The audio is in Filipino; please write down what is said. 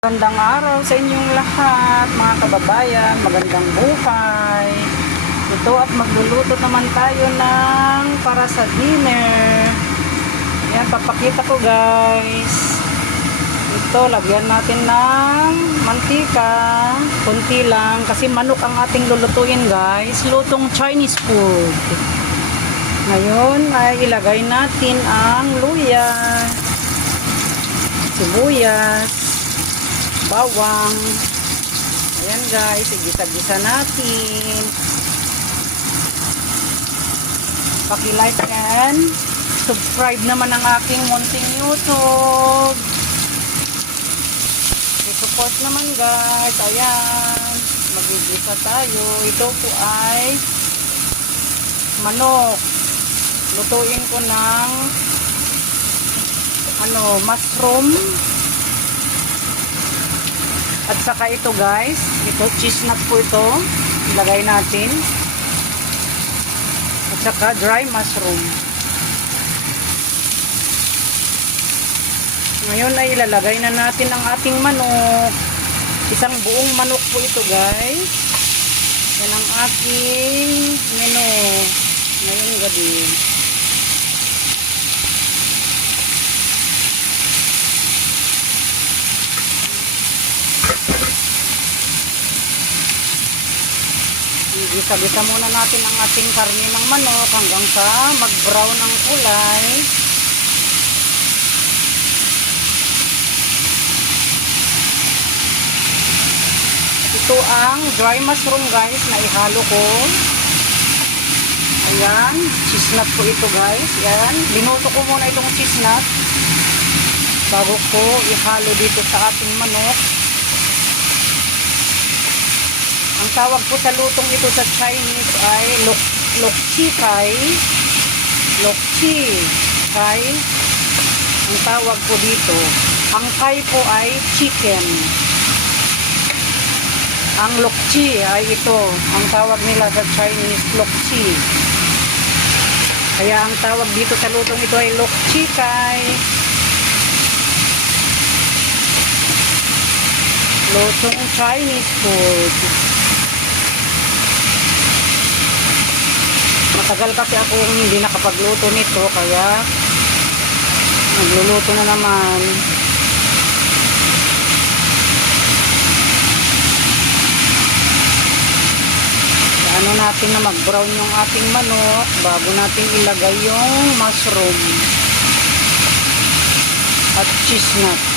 Magandang araw sa inyong lahat, mga kababayan. Magandang buhay. Ito at magluluto naman tayo ng para sa dinner. Yan, papakita ko guys. Ito, lagyan natin ng mantika. Kunti lang, kasi manok ang ating lulutuin guys. Lutong Chinese food. Ngayon ay ilagay natin ang luya, sibuyas, bawang. Ayan guys, igisa-gisa natin. Paki-like and subscribe naman ang aking munting YouTube. I-support naman guys. Ayan, magigisa tayo. Ito po ay manok. Lutuin ko ng mushroom. At saka ito guys, ito cheese nut po ito, ilagay natin. At saka dry mushroom. Ngayon ay ilalagay na natin ang ating manok. Isang buong manok po ito guys. Yan ang ating menu ngayong gabi. Gisa-gisa muna natin ang ating karne ng manok hanggang sa mag-brown ang kulay. Ito ang dry mushroom guys na ihalo ko. Ayan, cheese nut po ito guys. Ayan, linuto ko muna itong cheese nut bago ko ihalo dito sa ating manok. Ang tawag po sa lutong ito sa Chinese ay lokchi kai. Lokchi kai. Ang tawag po dito. Ang kai po ay chicken. Ang lokchi ay ito. Ang tawag nila sa Chinese lokchi. Kaya ang tawag dito sa lutong ito ay lokchi kai. Lutong Chinese food. Matagal kasi akong hindi nakapagluto nito, kaya nagluluto na naman. Ano natin na mag-brown yung ating manok bago natin ilagay yung mushroom at cheese nut.